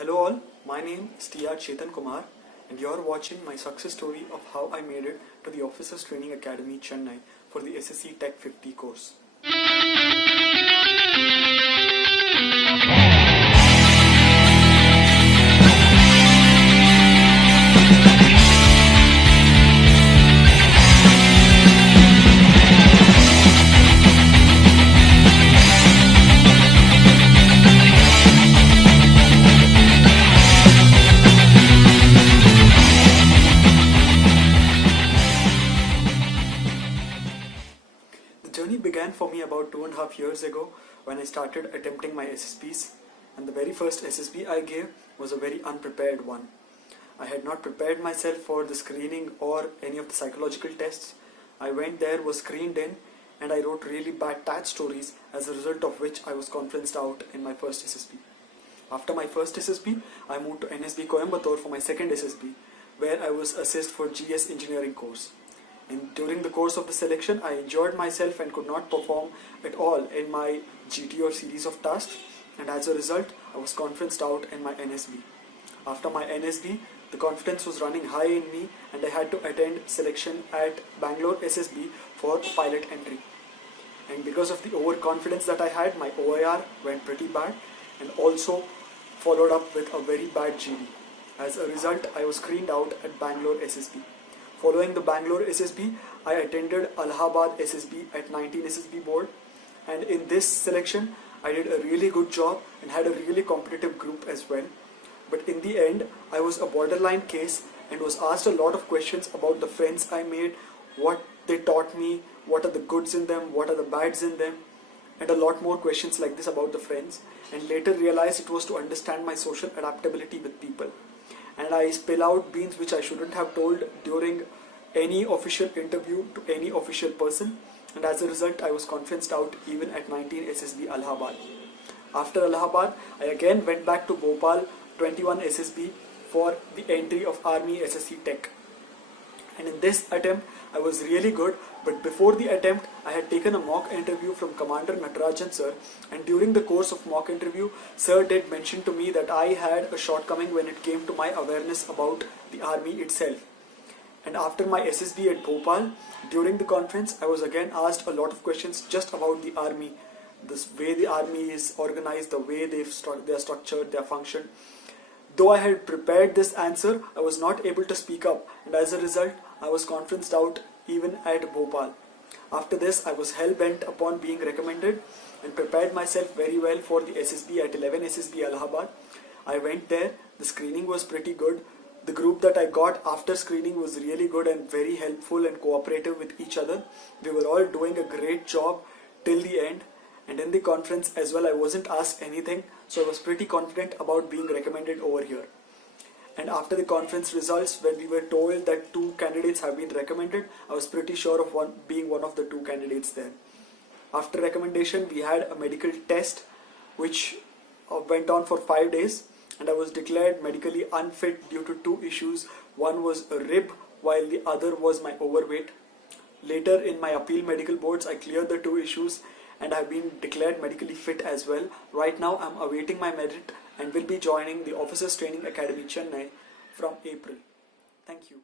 Hello all, my name is Chetan Kumar and you're watching my success story of how I made it to the Officers Training Academy Chennai for the SSC Tech 50 course. The journey began for me about 2.5 years ago when I started attempting my SSBs, and the very first SSB I gave was a very unprepared one. I had not prepared myself for the screening or any of the psychological tests. I went there, was screened in, and I wrote really bad TAT stories, as a result of which I was conferenced out in my first SSB. After my first SSB, I moved to NSB Coimbatore for my second SSB, where I was assessed for GS engineering course. And during the course of the selection, I injured myself and could not perform at all in my GT or series of tasks, and as a result, I was conferenced out in my NSB. After my NSB, the confidence was running high in me and I had to attend selection at Bangalore SSB for pilot entry. And because of the overconfidence that I had, my OIR went pretty bad and also followed up with a very bad GD. As a result, I was screened out at Bangalore SSB. Following the Bangalore SSB, I attended Allahabad SSB at 19 SSB board, and in this selection, I did a really good job and had a really competitive group as well. But in the end, I was a borderline case and was asked a lot of questions about the friends I made, what they taught me, what are the goods in them, what are the bads in them, and a lot more questions like this about the friends, and later realized it was to understand my social adaptability with people. And I spill out beans which I shouldn't have told during any official interview to any official person, and as a result I was conferenced out even at 19 SSB Allahabad. After Allahabad, I again went back to Bhopal 21 SSB for the entry of Army SSC Tech. And in this attempt I was really good, but before the attempt I had taken a mock interview from Commander Natarajan sir, and during the course of mock interview, sir did mention to me that I had a shortcoming when it came to my awareness about the army itself. And after my SSB at Bhopal, during the conference I was again asked a lot of questions just about the army, the way the army is organized, the way they are structured, their function. Though I had prepared this answer, I was not able to speak up, and as a result, I was conferenced out even at Bhopal. After this, I was hell-bent upon being recommended and prepared myself very well for the SSB at 11 SSB Allahabad. I went there, the screening was pretty good. The group that I got after screening was really good and very helpful and cooperative with each other. We were all doing a great job till the end. And in the conference as well, I wasn't asked anything, so I was pretty confident about being recommended over here. And after the conference results, when we were told that 2 candidates have been recommended, I was pretty sure of being one of the 2 candidates there. After recommendation, we had a medical test which went on for 5 days, and I was declared medically unfit due to 2 issues. One was a rib, while the other was my overweight. Later in my appeal medical boards, I cleared the 2 issues and I've been declared medically fit as well. Right now I'm awaiting my merit and will be joining the Officers Training Academy Chennai from April. Thank you.